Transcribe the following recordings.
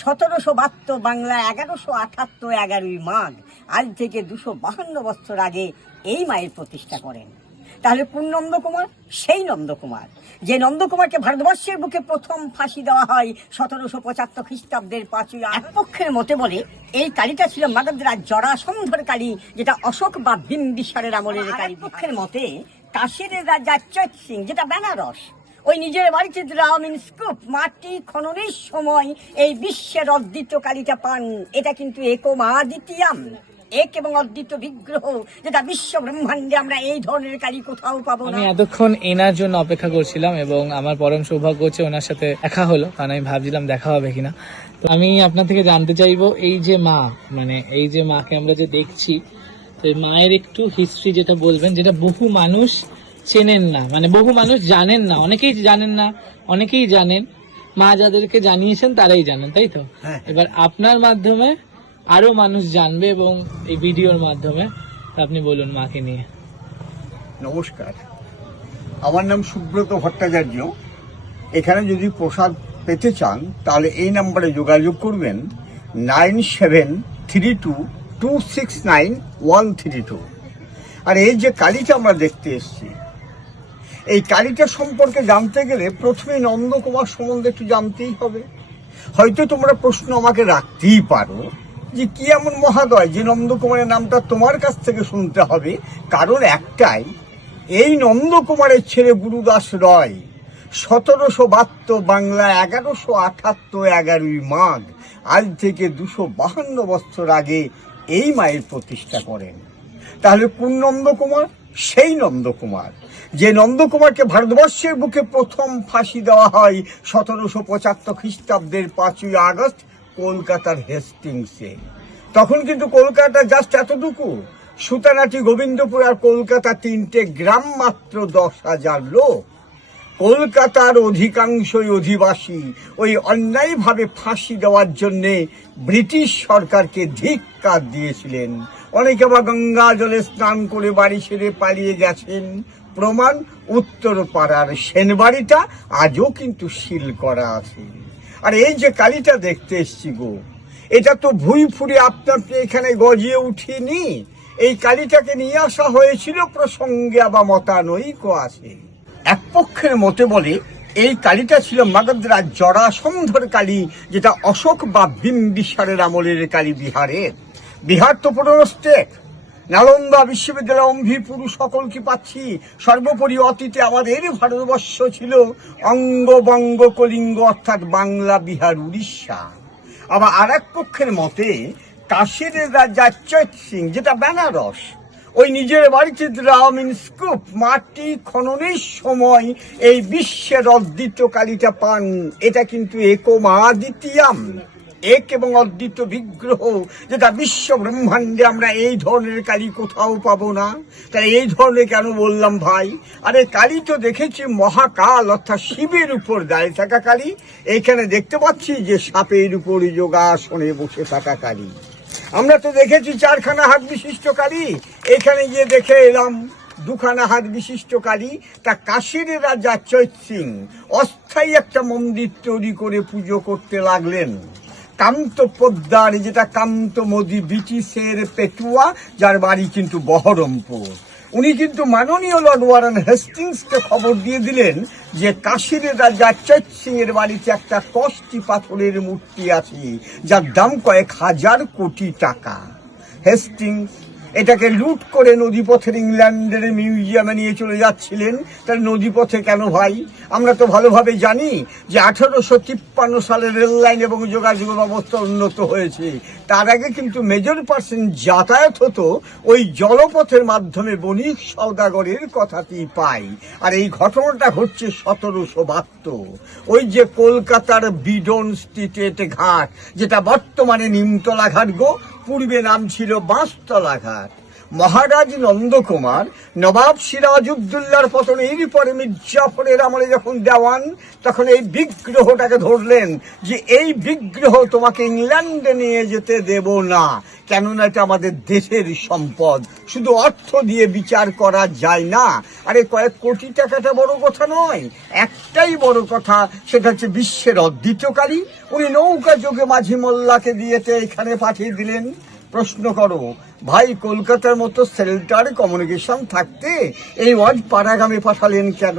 সতেরোশো বাহাত্তর বাংলা এগারোশো আঠাত্তর এগারোই মাঘ। আজ থেকে দুশো বাহান্ন বছর আগে এই মায়ের প্রতিষ্ঠা করেন। তাহলে কোন নন্দকুমার? সেই নন্দকুমার। যে নন্দকুমারকে ভারতবর্ষের বুকে প্রথম ফাঁসি দেওয়া হয় সতেরোশো পঁচাত্তর খ্রিস্টাব্দের পাঁচই এক পক্ষের মতে বলে এই কালীটা ছিল মাগধরার জরাসন্ধর কালী যেটা অশোক বা বিম্বিসারের আমলের কালী পক্ষের মতে কাশীর রাজা চৈত সিং যেটা বেনারস। ওই নিজের বাড়িতে রামিন স্কুপ, মাটি, খননের সময় এই বিশ্বের অদ্বিতীয় কালীটা পান। এটা কিন্তু একমা দ্বিতীয়াম এক এবং অদ্বিতীয় বিগ্রহ, যেটা বিশ্ব ব্রহ্মাণ্ডে আমরা এই ধরনের কালী কোথাও পাবো আমি এতক্ষণ এনার জন্য অপেক্ষা করছিলাম এবং আমার পরম সৌভাগ্য হচ্ছে ওনার সাথে দেখা হলো, কারণ আমি ভাবছিলাম দেখা হবে কিনা। তো আমি আপনার থেকে জানতে চাইব, এই যে মা মানে এই যে মাকে আমরা যে দেখছি, তো মায়ের একটু হিস্ট্রি যেটা বলবেন, যেটা বহু মানুষ চেনেন না। মানে বহু মানুষ জানেন না। অনেকেই জানেন না অনেকেই জানেন। মা যাদেরকে জানিয়েছেন তারাই জানেন তাই তো? হ্যাঁ। এবার আপনার মাধ্যমে আরও মানুষ জানবে এবং এই ভিডিওর মাধ্যমে আপনি বলুন মাকে নিয়ে। নমস্কার। আমার নাম সুব্রত ভট্টাচার্য। এখানে যদি প্রসাদ পেতে চান তাহলে এই নাম্বারে যোগাযোগ করবেন nine seven three two two six nine one three two. আর এই যে কালীটা আমরা দেখতে এসেছি এই কালীটা সম্পর্কে জানতে গেলে প্রথমে নন্দকুমার সম্বন্ধে একটু জানতেই হবে। হয়তো তোমরা প্রশ্ন আমাকে রাখতেই পারো যে কি এমন মহাদয় যে নন্দকুমারের নামটা তোমার কাছ থেকে শুনতে হবে। কারণ একটাই, এই নন্দকুমারের ছেলে গুরুদাস রয়, সতেরোশো বাহাত্তর বাংলা এগারোশো আঠাত্তর এগারোই মাঘ, আজ থেকে দুশো বাহান্ন বছর আগে এই মায়ের প্রতিষ্ঠা করেন। তাহলে কোন নন্দকুমার? সেই নন্দকুমার। যে নন্দকুমারকে ভারতবর্ষের বুকে প্রথম ফাঁসি দেওয়া হয় সতেরোশো পঁচাত্তর খ্রিস্টাব্দের পাঁচই আগস্ট কলকাতার হেস্টিংসে। তখন কিন্তু কলকাতা জাস্ট এতটুকু। সুতানাটি গোবিন্দপুর আর কলকাতা তিনটে গ্রাম মাত্র দশ হাজার লোক। কলকাতার অধিকাংশই অধিবাসী ওই অন্যায়ভাবে ফাঁসি দেওয়ার জন্যে ব্রিটিশ সরকারকে ধিক্কার দিয়েছিলেন। অনেকে আবার গঙ্গা জলে স্নান করে বাড়ি ছেড়ে পালিয়ে গেছেন। প্রমাণ, উত্তর পাড়ার সেনবাড়িটা আজও কিন্তু সিল করা আছে। আর এই যে কালীটা দেখতে এসছি গো, এটা তো ভুই ফুরে আপনা আপনি এখানে গজিয়ে উঠিনি। এই কালীটাকে নিয়ে আসা হয়েছিল প্রসঙ্গে আবার মতানৈক আছে। এক পক্ষের মতে বলে, এই কালীটা ছিল মাগধরার জরাসন্ধর কালী, যেটা অশোক বা বিম্বিসারের আমলের কালী বিহারের। বিহার তো পুরনো স্টেট নালন্দা বিশ্ববিদ্যালয় অম্ভিপুরু সকল কি পাচ্ছি? সর্বোপরি অতীতে আমাদের ভারতবর্ষ ছিল অঙ্গবঙ্গ কলিঙ্গ, অর্থাৎ বাংলা, বিহার, উড়িষ্যা। আবার আর এক পক্ষের মতে, কাশীর রাজা চৈত সিং, যেটা বেনারস, ওই নিজের বাড়িতে রামিন স্কুপ, মাটি খননের সময় এই বিশ্বের অদ্বিতীয় কালীটা পান। এটা কিন্তু একমা দ্বিতীয়াম। এক এবং অদ্বিতীয় বিগ্রহ, যেটা বিশ্ব ব্রহ্মাণ্ডে আমরা এই ধরনের কালী কোথাও পাবো না। তাই এই ধরনের কেন বললাম ভাই? আরে কালী তো দেখেছি মহাকাল, অর্থাৎ শিবের উপর দাঁড়িয়ে থাকা কালী। এইখানে দেখতে পাচ্ছি যে সাপের উপর যোগাসনে বসে থাকা কালী। আমরা তো দেখেছি চারখানা হাত বিশিষ্ট কালী। এখানে গিয়ে দেখে এলাম দুখানা হাত বিশিষ্ট কালী। তা কাশীর রাজা চৈত সিং অস্থায়ী একটা মন্দির তৈরি করে পুজো করতে লাগলেন। কান্ত পোদ্দার যেটা কান্ত মোদি, ব্রিটিশের পেটুয়া, যার বাড়ি কিন্তু বহরমপুর। উনি কিন্তু মাননীয় লর্ড ওয়ারেন হেস্টিংসকে খবর দিয়ে দিলেন যে কাশীর রাজা চৈত সিং এর বাড়িতে একটা কষ্টি পাথরের মূর্তি আছে, যার দাম কয়েক হাজার কোটি টাকা। হেস্টিংস এটাকে লুট করে নদীপথের ইংল্যান্ডের মিউজিয়ামে নিয়ে চলে যাচ্ছিলেন। তার নদীপথে কেন ভাই? আমরা তো ভালোভাবে জানি যে আঠারোশো তিপ্পান্ন সালে রেল লাইন এবং যোগাযোগ ব্যবস্থা উন্নত হয়েছে। তার আগে কিন্তু মেজর পার্সেন্ট যাতায়াত হতো ওই জলপথের মাধ্যমে বণিক সৌদাগরের কথাটি পাই। আর এই ঘটনাটা ঘটছে সতেরোশো বাহাত্তর। ওই যে কলকাতার বিডন স্ট্রিটের ঘাট, যেটা বর্তমানে নিমতলা ঘাট গো পূর্বে নাম ছিল বাঁশতলা ঘাট। মহারাজ নন্দকুমার, নবাব সিরাজউদ্দৌলার পতন এরই পরে মির্জাফরের আমলে যখন দেওয়ান, তখন এই বিগ্রহটাকে ধরলেন যে এই বিগ্রহ তোমাকে ইংল্যান্ডে নিয়ে যেতে দেব না, কেননা এটা আমাদের দেশের সম্পদ। শুধু অর্থ দিয়ে বিচার করা যায় না। আরে কয়েক কোটি টাকাটা বড় কথা নয়, একটাই বড় কথা, সেটা হচ্ছে বিশ্বের অদ্বিতীয়কারী। উনি নৌকা যোগে মাঝি মোল্লাকে দিয়েতে এখানে পাঠিয়ে দিলেন। প্রশ্ন করো ভাই কলকাতার মতো সেল্টার কমিউনিকেশন থাকতে এই ওয়ার্ড পাড়াগামে পাঠালেন কেন?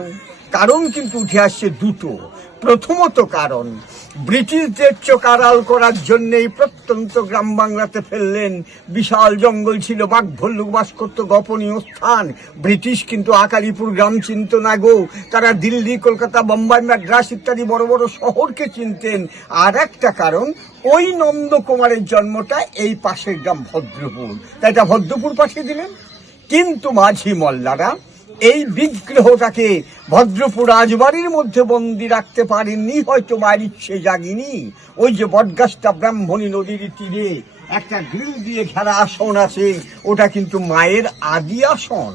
কারণ কিন্তু উঠে আসছে দুটো। প্রথমত কারণ, ব্রিটিশদের আড়াল করার জন্যেই প্রত্যন্ত গ্রাম বাংলাতে ফেললেন বিশাল জঙ্গল ছিল বাঘ ভল্লুক বাস করতো গোপনীয় স্থান। ব্রিটিশ কিন্তু আকালিপুর গ্রাম চিনত না গো। তারা দিল্লি, কলকাতা, বোম্বাই, মাদ্রাস ইত্যাদি বড় বড় শহরকে চিনতেন। আর একটা কারণ, ওই নন্দকুমারের জন্মটা এই পাশের গ্রাম ভদ্রপুর। তাই এটা ভদ্রপুর পাঠিয়ে দিলেন? কিন্তু মাঝি মল্লারা এই বিগ্রহটাকে ভদ্রপুর রাজবাড়ির মধ্যে বন্দি রাখতে পারেননি, হয়তো মায়ের ইচ্ছে জাগিনি। ওই যে বটগাছটা ব্রাহ্মণী নদীর তীরে একটা গ্রিল দিয়ে ঘেরা আসন আছে, ওটা কিন্তু মায়ের আদি আসন।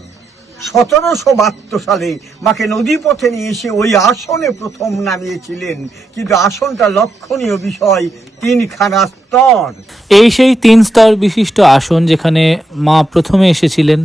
সতেরোশো বাহাত্তর সালে মাকে নদী পথে নিয়ে এসে ওই আসনে প্রথম নামিয়েছিলেন। কিন্তু আসনটা লক্ষণীয় বিষয়, তিনখানা স্তর। এই সেই তিন স্তর বিশিষ্ট আসন যেখানে মা প্রথমে এসেছিলেন।